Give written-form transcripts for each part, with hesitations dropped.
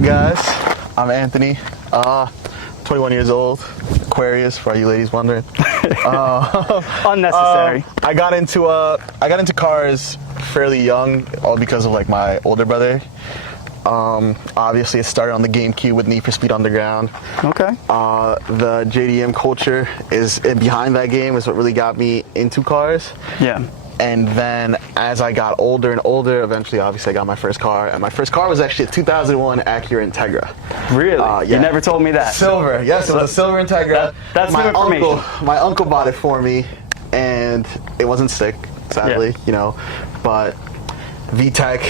good, guys? I'm Anthony, 21 years old, Aquarius, for all you ladies wondering. Unnecessary. I got into cars fairly young, all because of like my older brother. Obviously, it started on the GameCube with Need for Speed Underground. Okay. The JDM culture is behind that game is what really got me into cars. Yeah. And then as I got older and older, eventually, obviously, I got my first car. And my first car was actually a 2001 Acura Integra. Really? Yeah. You never told me that. Silver. Yes, it was a silver Integra. That's new information. My uncle bought it for me, and it wasn't sick, sadly, you know. But VTEC,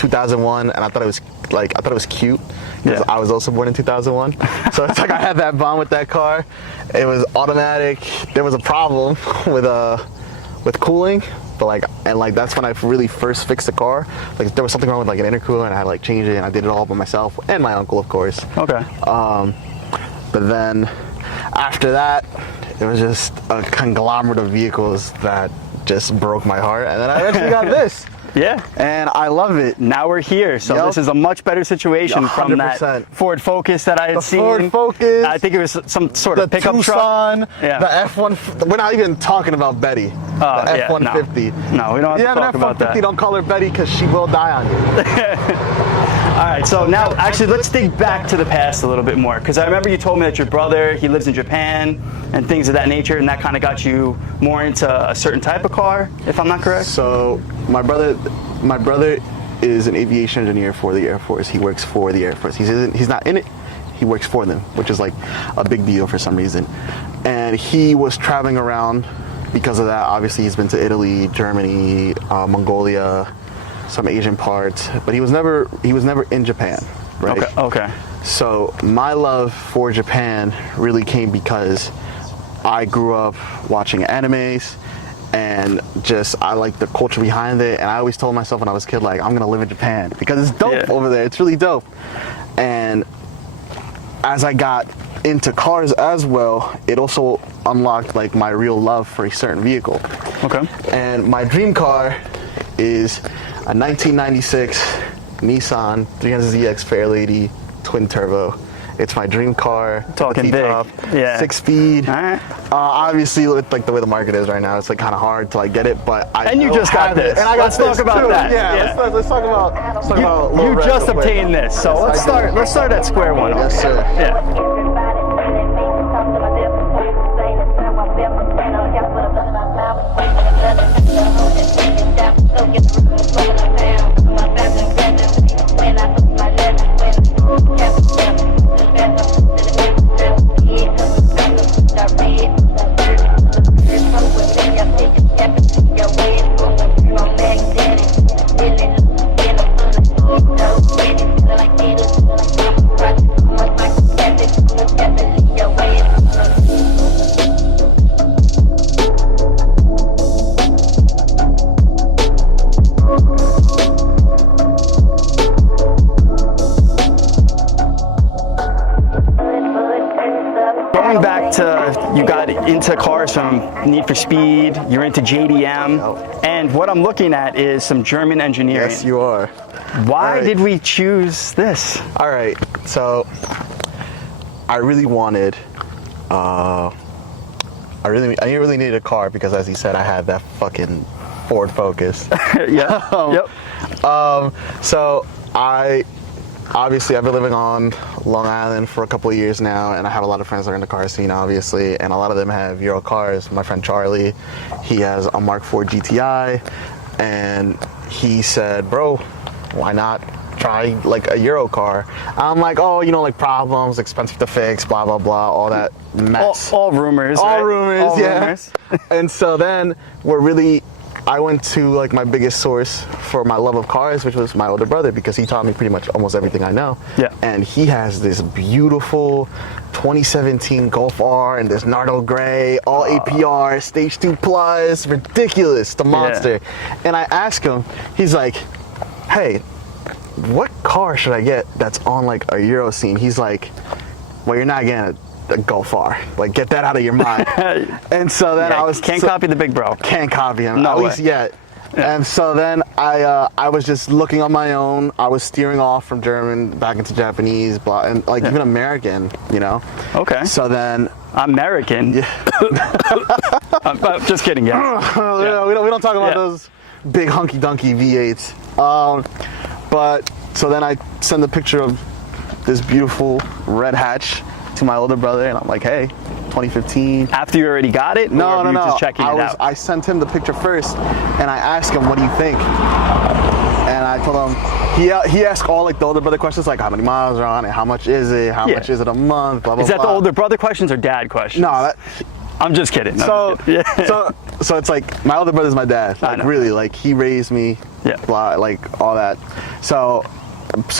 2001, and I thought it was cute. Because I was also born in 2001. So it's like I had that bond with that car. It was automatic. There was a problem with cooling, but that's when I really first fixed the car. Like there was something wrong with like an intercooler, and I had like changed it, and I did it all by myself and my uncle, of course. Okay. But then after that, it was just a conglomerate of vehicles that just broke my heart, and then I eventually got this. Yeah. And I love it. Now we're here, so this is a much better situation from that Ford Focus that I had seen. Ford Focus. I think it was some sort of pickup Tucson, truck. Yeah. The F-1. We're not even talking about Betty. The F-150. No, we don't have to talk about that. Don't call her Betty because she will die on you. All right, so now actually let's dig back to the past a little bit more, because I remember you told me that your brother, he lives in Japan and things of that nature, and that kind of got you more into a certain type of car, if I'm not correct. So my brother is an aviation engineer for the Air Force. He works for the Air Force. He's not in it. He works for them, which is like a big deal for some reason. And he was traveling around because of that. Obviously, he's been to Italy, Germany, Mongolia, some Asian parts, but he was never in Japan, right? Okay. So my love for Japan really came because I grew up watching animes, and I like the culture behind it. And I always told myself when I was a kid, like, I'm gonna live in Japan because it's dope over there. It's really dope. And as I got into cars as well, it also unlocked like my real love for a certain vehicle. Okay. And my dream car is a 1996 Nissan 300ZX Fairlady twin turbo. It's my dream car. Talking big. 6-speed. All right. Obviously, with like the way the market is right now, it's like kind of hard to like get it. But you just got this. And I got let's talk about too. that. Yeah. Let's talk about. You just obtained this, so let's start at square one. Yes, sir. Yeah. Going back to, you got into cars from Need for Speed, you're into JDM, and what I'm looking at is some German engineering. Yes, you are. Why did we choose this? All right, so I really wanted, I really needed a car because, as he said, I had that fucking Ford Focus. Yep. So Obviously, I've been living on Long Island for a couple of years now, and I have a lot of friends that are in the car scene, obviously, and a lot of them have Euro cars. My friend Charlie, he has a Mark IV GTI, and he said, bro, why not try like a Euro car? I'm like, oh, like problems, expensive to fix, blah, blah, blah, all that mess. All rumors, All right? rumors, Rumors. And so then I went to like my biggest source for my love of cars, which was my older brother, because he taught me pretty much almost everything I know. Yeah. And he has this beautiful 2017 Golf R and this Nardo Gray, all APR, Stage 2 Plus, ridiculous, the monster. Yeah. And I asked him, he's like, hey, what car should I get that's on like a Euro scene? He's like, well, you're not getting a Golf R. Like, get that out of your mind. And so then I was... Can't copy the big bro. Can't copy him. No at way. least yet. And so then I was just looking on my own. I was steering off from German back into Japanese, blah, and like even American, you know. Okay. So then American. Yeah. I'm just kidding, yeah. We don't talk about those big hunky dunky V8s. But so then I send a picture of this beautiful red hatch to my older brother, and I'm like, hey, 2015. After you already got it? No, or no, were you no. just checking it out? I sent him the picture first, and I asked him, what do you think? And I told him, he asked all like the older brother questions, like how many miles are on it, how much is it, how much is it a month, blah, blah, Is that blah. the older brother questions or dad questions? No, I'm just kidding. No, so it's like my older brother's my dad. Like really, like he raised me, blah, like all that. So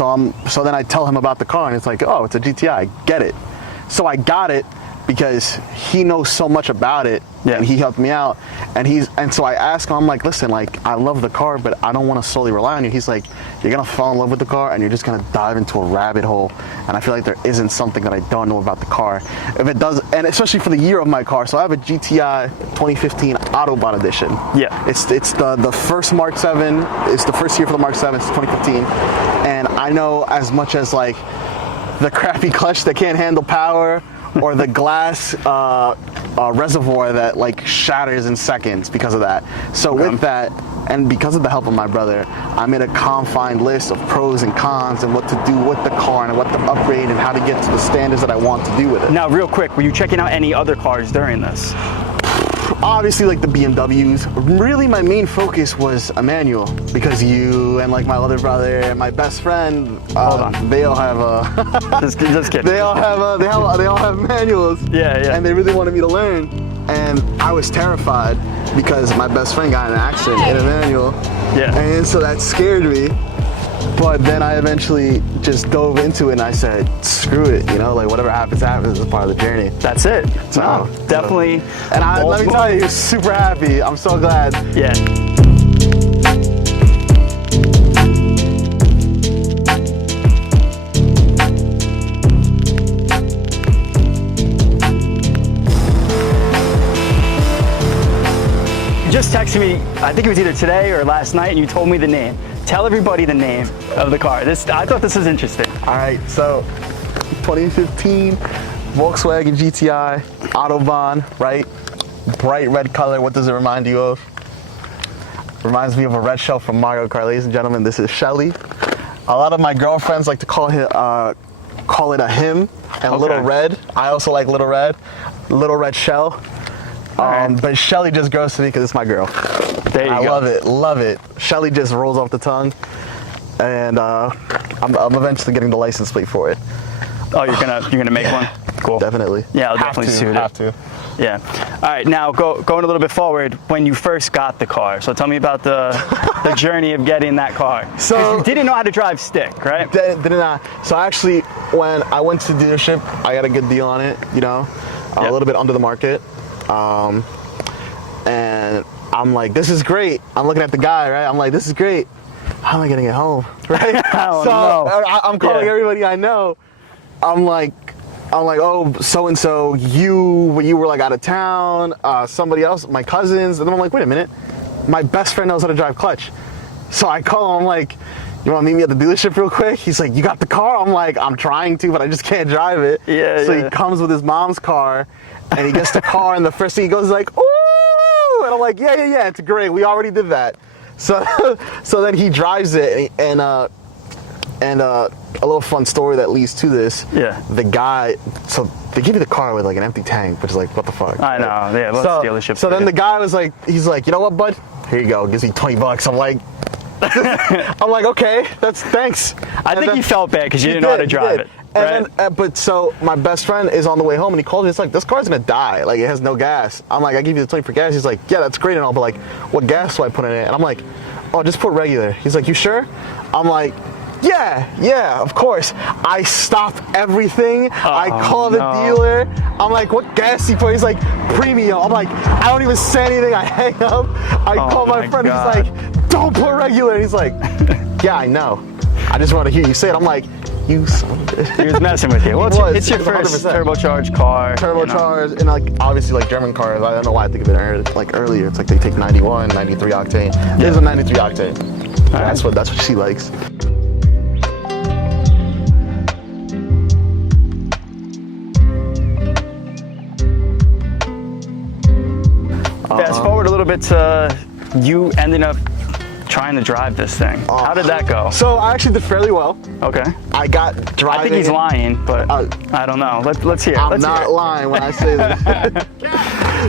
then I tell him about the car, and it's like, oh, it's a GTI, get it. So I got it because he knows so much about it, and he helped me out. And so I asked him, I'm like, listen, like I love the car, but I don't want to solely rely on you. He's like, you're gonna fall in love with the car, and you're just gonna dive into a rabbit hole. And I feel like there isn't something that I don't know about the car. If it does, and especially for the year of my car. So I have a GTI 2015 Autobahn edition. Yeah. It's the first Mark 7. It's the first year for the Mark 7. It's 2015, and I know as much as like the crappy clutch that can't handle power, or the glass reservoir that like shatters in seconds because of that. So with that, and because of the help of my brother, I made a confined list of pros and cons and what to do with the car and what to upgrade and how to get to the standards that I want to do with it. Now, real quick, were you checking out any other cars during this? Obviously, like the BMWs. Really, my main focus was a manual because you and like my other brother and my best friend, they all have a. just kidding. They all have manuals. Yeah. And they really wanted me to learn, and I was terrified because my best friend got in an accident in a manual. Yeah. And so that scared me. But then I eventually just dove into it, and I said, screw it, you know, like whatever happens, happens. It's a part of the journey. That's it. So, no, definitely. And let me tell you, super happy. I'm so glad. Yeah. You just texted me, I think it was either today or last night, and you told me the name. Tell everybody the name of the car. I thought this was interesting. All right, so 2015 Volkswagen GTI Autobahn, right? Bright red color. What does it remind you of? Reminds me of a red shell from Mario Kart. Ladies and gentlemen, this is Shelly. A lot of my girlfriends like to call it a him and Little Red. I also like Little Red Shell. But Shelly just goes to me because it's my girl. There you go. I love it. Shelly just rolls off the tongue, and I'm eventually getting the license plate for it. Oh, you're gonna make one? Cool. Definitely. Yeah, I'll definitely suit it. Have to. Yeah. All right, now going a little bit forward, when you first got the car. So tell me about the journey of getting that car. So you didn't know how to drive stick, right? Didn't I? So actually, when I went to the dealership, I got a good deal on it, you know, a little bit under the market. And I'm like, this is great. I'm looking at the guy, right? I'm like, this is great. How am I getting it home, right? I'm calling everybody I know. I'm like, oh, so-and-so, you were like out of town, somebody else, my cousins. And then I'm like, wait a minute. My best friend knows how to drive clutch. So I call him, I'm like, you want to meet me at the dealership real quick? He's like, you got the car? I'm like, I'm trying to, but I just can't drive it. So he comes with his mom's car, and he gets the car, and the first thing he goes is like, ooh! And I'm like, yeah, it's great. We already did that. So then he drives it, and a little fun story that leads to this. Yeah. The guy, so they give you the car with like an empty tank, which is like, what the fuck? I know, yeah, most dealerships. So then the guy was like, he's like, you know what, bud? Here you go, gives me $20. I'm like, okay, thanks. I think he felt bad because you didn't know how to drive it. And then, but so my best friend is on the way home, and he called me. It's like, this car's gonna die. Like, it has no gas. I'm like, I give you the 20 for gas. He's like, yeah, that's great and all, but like, what gas do I put in it? And I'm like, oh, just put regular. He's like, you sure? I'm like, yeah, of course. I stop everything. I call the dealer. I'm like, what gas do you put? He's like, premium. I'm like, I don't even say anything. I hang up. I call my friend. God. He's like, don't put regular. He's like, yeah, I know. I just want to hear you say it. I'm like, you son of a bitch. He was messing with you. Well, it's your first 100%. turbocharged car. Turbocharged, and like obviously like German cars, I don't know why I think of it earlier. It's like they take 91, 93 octane. There's a 93 octane. That's what she likes. Fast forward a little bit to you ending up trying to drive this thing. How did that go? So I actually did fairly well. Okay. I got driving. I think he's lying, but I don't know. Let's hear it. I'm not lying when I say that.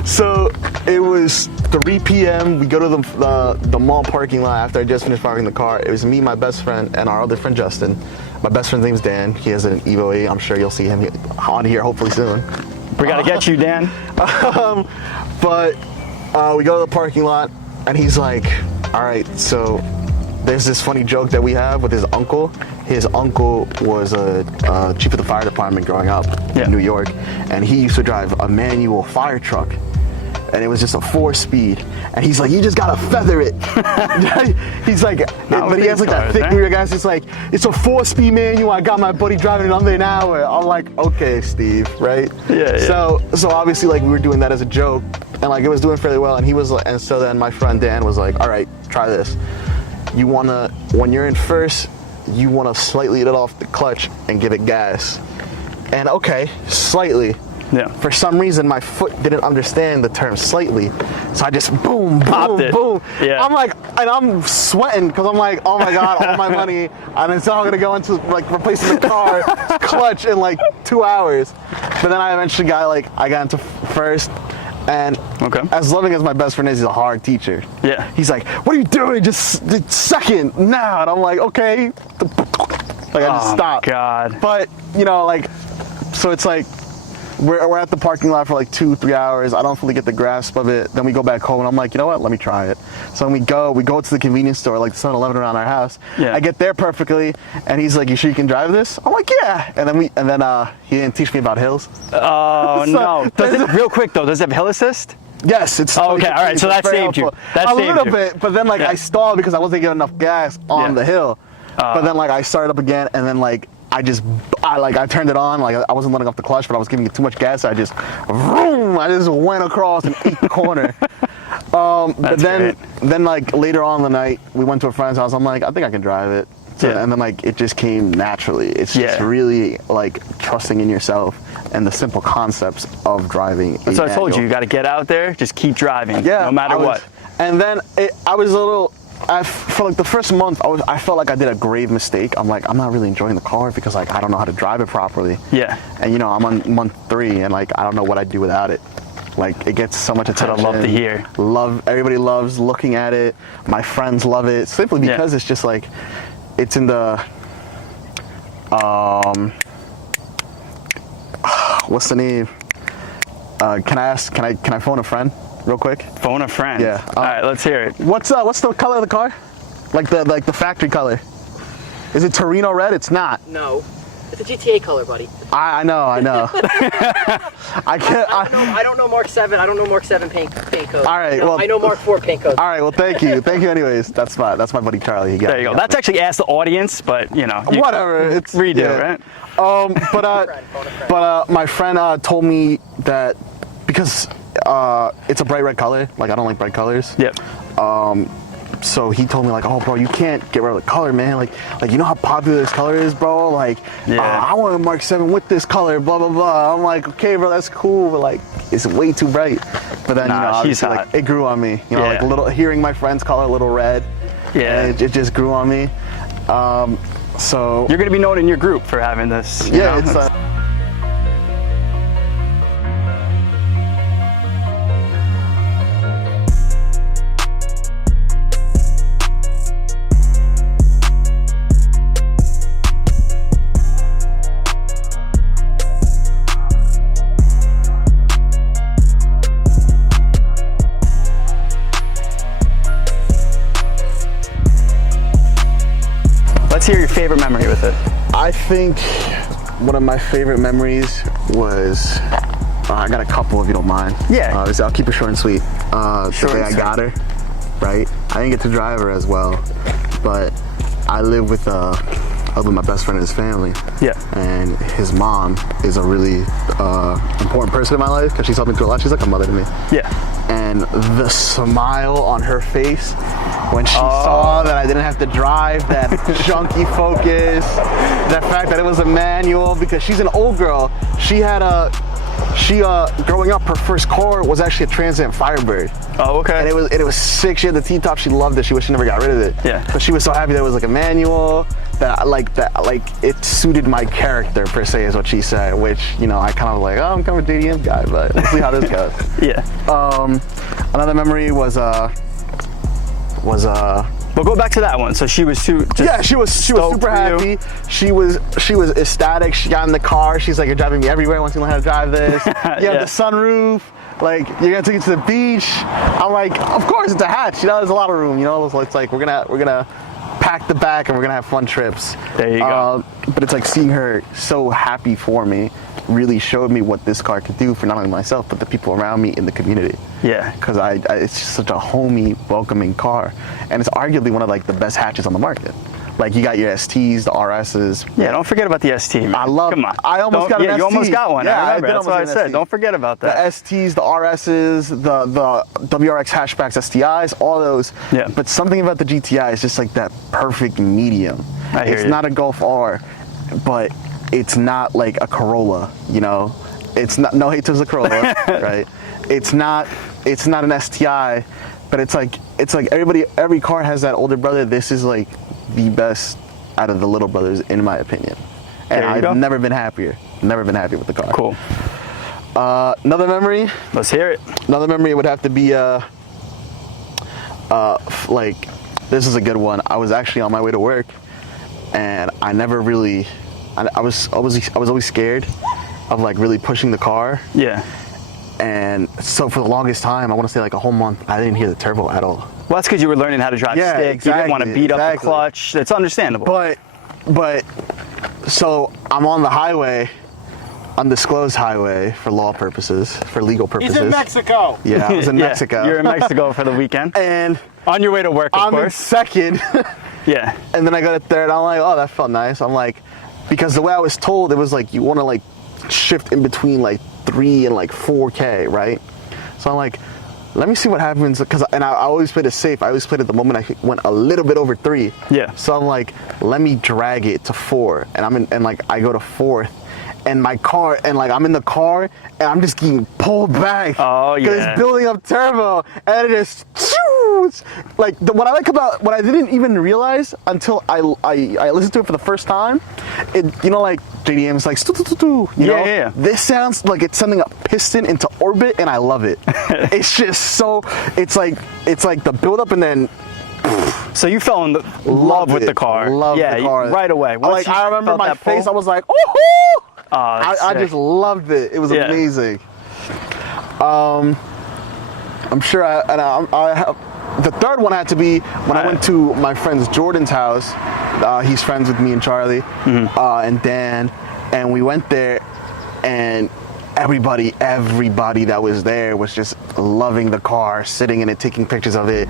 So it was 3 p.m. We go to the mall parking lot after I just finished parking the car. It was me, my best friend, and our other friend Justin. My best friend's name's Dan. He has an Evo 8. I'm sure you'll see him on here hopefully soon. We gotta get you, Dan. But we go to the parking lot, and he's like, all right, so there's this funny joke that we have with his uncle. His uncle was a chief of the fire department growing up in New York, and he used to drive a manual fire truck, and it was just a 4-speed. And he's like, you just gotta feather it. He's like, but he has like that thick rear gas. It's like, it's a 4-speed manual. I got my buddy driving it under an hour. I'm like, okay, Steve, right? Yeah. So obviously, like we were doing that as a joke, and like it was doing fairly well. And he was, and so then my friend Dan was like, all right, try this. You wanna, when you're in first, you wanna slightly let off the clutch and give it gas. And okay, slightly. Yeah. For some reason, my foot didn't understand the term slightly, so I just boom, boom, boom. Yeah. I'm like, and I'm sweating because I'm like, oh my god, all my money, and it's all gonna go into like replacing the car clutch in like 2 hours. But then I eventually I got into first, and as loving as my best friend is, he's a hard teacher. Yeah. He's like, what are you doing? Just second now, and I'm like, okay. Like I just stopped. God. But you know, like, so it's like. We're at the parking lot for like 2-3 hours. I don't fully get the grasp of it. Then we go back home, and I'm like, you know what? Let me try it. So when we go to the convenience store, like the 7-Eleven around our house. Yeah. I get there perfectly, and he's like, you sure you can drive this? I'm like, yeah. And then he didn't teach me about hills. Oh, no. Real quick though, does it have hill assist? Yes, it's okay. All right, so that saved you. That saved you. A little bit, but then like I stalled because I wasn't getting enough gas on the hill. But then like I started up again, and then like I turned it on, like I wasn't letting off the clutch, but I was giving it too much gas, so I just went across and ate the corner. But then like later on in the night, we went to a friend's house. I'm like, I think I can drive it. So, and then like it just came naturally. It's just really like trusting in yourself and the simple concepts of driving. That's what I told you. You got to get out there, just keep driving, no matter what. And then I was a little. For like the first month, I felt like I did a grave mistake. I'm like, I'm not really enjoying the car because like I don't know how to drive it properly. Yeah. And you know, I'm on month 3, and like I don't know what I'd do without it. Like it gets so much attention. That's what I love to hear. Everybody loves looking at it. My friends love it simply because it's just like, it's in the what's the name? Can I phone a friend? Real quick. Phone a friend. Yeah. All right, let's hear it. What's the color of the car? Like the factory color. Is it Torino red? It's not. No. It's a GTA color, buddy. I know. I don't know Mark 7. I don't know Mark 7 paint code. All right. I know Mark 4 paint code. All right. Well, thank you. Thank you. Anyways, that's my buddy Charlie. There you go. That's actually asked the audience, but you know. Whatever. It's redo, right? But my friend told me that because it's a bright red color. Like I don't like bright colors. Yep. So he told me like, oh bro, you can't get rid of the color, man. Like you know how popular this color is, bro. Like, I want a Mark 7 with this color, blah blah blah. I'm like, okay, bro, that's cool, but like, it's way too bright. But then you know, obviously, like, it grew on me. You know, like hearing my friends call it a little red. Yeah. It just grew on me. So you're gonna be known in your group for having this. You know? It's. Let's hear your favorite memory with it. I think one of my favorite memories was, I got a couple if you don't mind. Yeah. I'll keep it short and sweet. The day I got her, right? I didn't get to drive her as well, but I live with I live with my best friend and his family. Yeah. And his mom is a really important person in my life because she's helped me through a lot. She's like a mother to me. Yeah. And the smile on her face when she saw that I didn't have to drive that junky Focus, the fact that it was a manual, because she's an old girl. Growing up, her first car was actually a Trans Am Firebird. Oh, okay. And it was sick. She had the T-top. She loved it. She wished she never got rid of it. Yeah. But she was so happy that it was like a manual, that it suited my character per se, is what she said. Which, you know, I kind of like, oh, I'm kind of a JDM guy, but we'll see how this goes. Yeah. Another memory was But go back to that one. So she was she was super happy. She was ecstatic. She got in the car. She's like, "You're driving me everywhere. Once you learn how to drive this, you have the sunroof. Like, you're gonna take it to the beach." I'm like, "Of course, it's a hatch. You know, there's a lot of room. You know, so it's like we're gonna pack the back and we're gonna have fun trips." There you go. But it's like seeing her so happy for me really showed me what this car could do for not only myself but the people around me in the community. Yeah. Because it's just such a homey, welcoming car, and it's arguably one of like the best hatches on the market. Like, you got your STs, the RSs. Yeah, don't forget about the ST, man. I love. Come on. I almost got an ST. You almost got one. Yeah, I remember. That's what I said. ST. Don't forget about that. The STs, the RSs, the WRX hatchbacks, STIs, all those. Yeah. But something about the GTI is just like that perfect medium. I hear it's you. not a Golf R, but it's not like a Corolla. You know, it's not. No hate to the Corolla, right? It's not an STI, but it's like every car has that older brother. This is like the best out of the little brothers, in my opinion. And I've never been happier. Never been happy with the car. Cool. Another memory. Let's hear it. Another memory would have to be like, this is a good one. I was actually on my way to work, and I never really, I was always scared of like really pushing the car. Yeah. And so for the longest time, I want to say like a whole month, I didn't hear the turbo at all. Well, that's because you were learning how to drive stick. Exactly, you didn't want to beat up the clutch. It's understandable. But so I'm on the highway, undisclosed highway for law purposes, for legal purposes. He's in Mexico. Yeah, I was in Mexico. You're in Mexico for the weekend. And on your way to work, of I'm in course. second. Yeah. And then I got it third. I'm like, oh, that felt nice. I'm like, because the way I was told, it was like you want to like shift in between like 3 and like 4K, right? So I'm like, let me see what happens, and I always played it safe. I always played it the moment I went a little bit over 3. Yeah. So I'm like, let me drag it to 4, and like I go to 4th, and my car, and like I'm in the car, and I'm just getting pulled back. Oh, yeah. Because it's building up turbo, and it just like what I didn't even realize until I listened to it for the first time. It, you know, like JDM's like you know? Yeah. This sounds like it's sending a piston into orbit, and I love it. It's just so, it's like the build up, and then So you fell in love with the car. Love the car right away. Like, I remember my face. I was like, oh! I just loved it. It was amazing. I'm sure I have. The third one had to be when I went to my friend's Jordan's house. He's friends with me and Charlie and Dan, and we went there, and everybody that was there was just loving the car, sitting in it, taking pictures of it,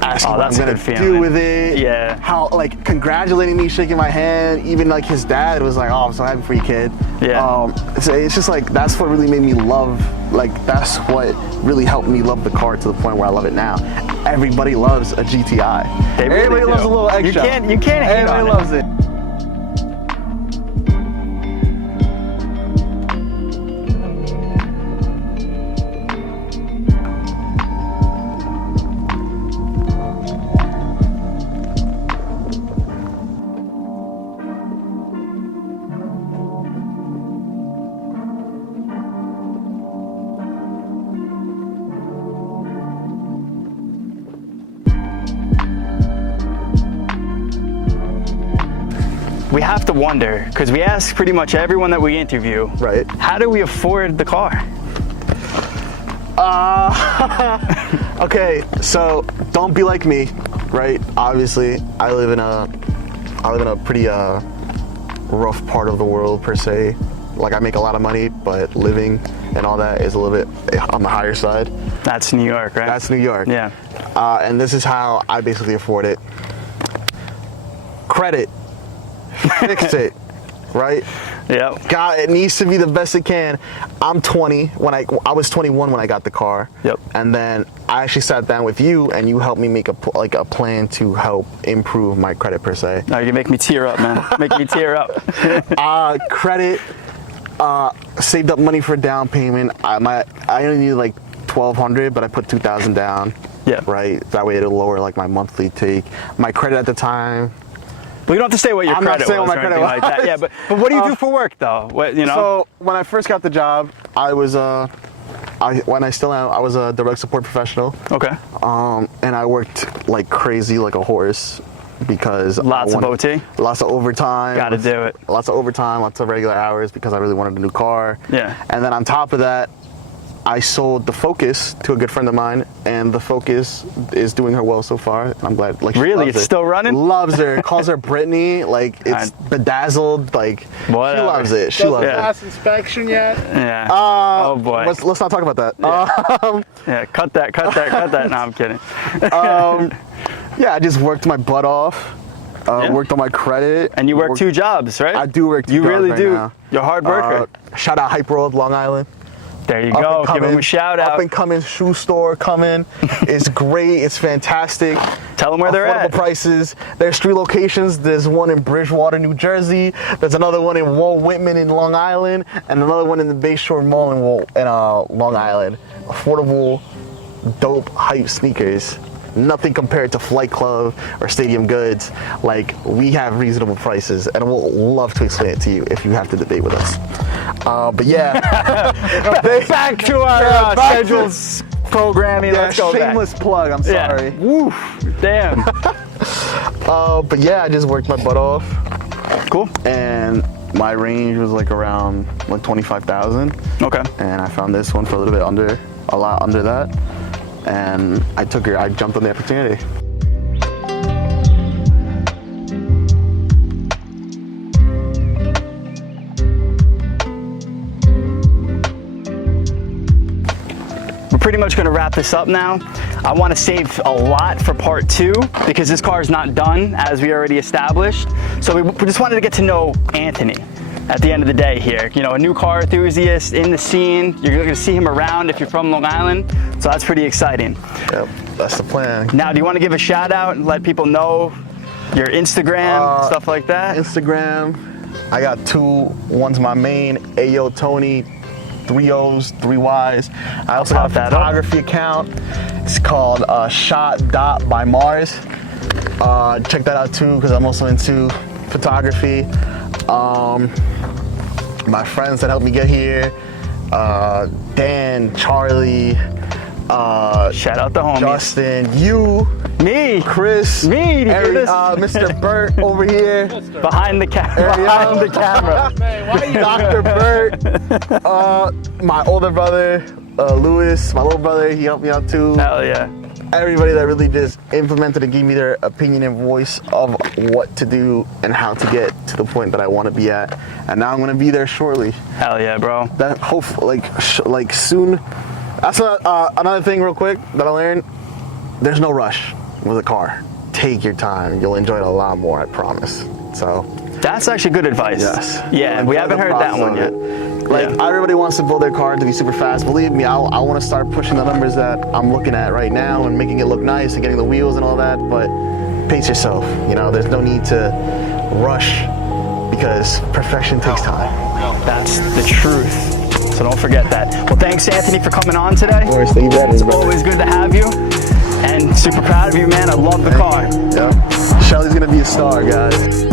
asking what I'm gonna do with it. Yeah. How, like, congratulating me, shaking my hand. Even like his dad was like, "Oh, I'm so happy for you, kid." Yeah. So it's just like, that's what really made me love. Like, that's what really helped me love the car to the point where I love it now. Everybody loves a GTI. Everybody loves a little extra. You can't hate on it. Everybody loves it. We have to wonder, because we ask pretty much everyone that we interview, Right. how do we afford the car? Okay, so don't be like me, right? Obviously, I live in a pretty rough part of the world per se. Like, I make a lot of money, but living and all that is a little bit on the higher side. That's New York, right? That's New York. Yeah. And this is how I basically afford it. Credit. fix it, right? Yeah. God, it needs to be the best it can. I'm 20 when I was 21 when I got the car. Yep. And then I actually sat down with you and you helped me make a plan to help improve my credit per se. No, you make me tear up, man. Make me tear up. Credit, saved up money for down payment. I only needed like $1,200, but I put $2,000 down. Yeah. Right. That way it'll lower like my monthly take. My credit at the time. Well, you don't have to say what your I'm not credit saying was what my or anything credit like that. Yeah, but what do you do for work though? What, you know? So when I first got the job, I was I was a direct support professional. Okay. And I worked like crazy, like a horse, because Lots of OT. lots of overtime. Got to do it. Lots of overtime, lots of regular hours because I really wanted a new car. Yeah. And then on top of that, I sold the Focus to a good friend of mine, and the Focus is doing her well so far. I'm glad. Like, she Really? loves It's it. still running? Loves her. Calls her Brittany. Like, it's bedazzled. Like, Whatever. she loves it. She Doesn't loves pass inspection yet. Yeah. it. Oh boy. Let's not talk about that. Yeah. Cut that. No, I'm kidding. Yeah, I just worked my butt off. Yeah. Worked on my credit. And you work 2 jobs, right? I do work 2 You jobs really right do. now. You're a hard worker. Shout out Hype World, Long Island. There you Up go. and Give coming. him a shout out. Up and coming shoe store coming. It's great. It's fantastic. Tell them where they're Affordable at. prices. There's 3 locations. There's one in Bridgewater, New Jersey. There's another one in Walt Whitman in Long Island, and another one in the Bayshore Mall in Long Island. Affordable, dope, hype sneakers. Nothing compared to Flight Club or Stadium Goods. Like, we have reasonable prices, and we'll love to explain it to you if you have to debate with us. But yeah, Back to our scheduled programming. Yeah, Let's go back. shameless plug. I'm Yeah. sorry. Woo. Damn. But yeah, I just worked my butt off, Cool. and my range was like around like 25,000. Okay. And I found this one for a lot under that, and I jumped on the opportunity. We're pretty much going to wrap this up now. I want to save a lot for part 2 because this car is not done, as we already established. So we just wanted to get to know Anthony at the end of the day here. You know, a new car enthusiast in the scene. You're going to see him around if you're from Long Island. So that's pretty exciting. Yep, that's the plan. Now, do you want to give a shout out and let people know your Instagram, stuff like that? Instagram, I got 2. One's my main, Ayo Tony, 3 O's, 3 Y's. I also got a Pop that up. photography account. It's called Shot by Mars. Check that out too, because I'm also into photography. My friends that helped me get here, Dan, Charlie, Shout out the homies. Justin, you, Me. Chris, Me, you hear this? Mr. Burt over here, Behind the camera. Behind the camera. Man, why are you Dr. Burt, my older brother, Lewis, my little brother, he helped me out too. Hell yeah. Everybody that really just implemented and gave me their opinion and voice of what to do and how to get to the point that I want to be at. And now I'm going to be there shortly. Hell yeah, bro. That hopefully, like soon. That's another thing real quick that I learned. There's no rush with a car. Take your time. You'll enjoy it a lot more, I promise. So. That's actually good advice. Yes. Yeah, we Enjoy haven't the heard that process one of yet. it. Like, Yeah. everybody wants to build their car to be super fast. Believe me, I want to start pushing the numbers that I'm looking at right now and making it look nice and getting the wheels and all that, but pace yourself. You know, there's no need to rush because perfection takes time. That's the truth. So don't forget that. Well, thanks, Anthony, for coming on today. Of course, thank you, It's always good to have you. And super proud of you, man. I love the car. Yeah. Shelly's going to be a star, guys.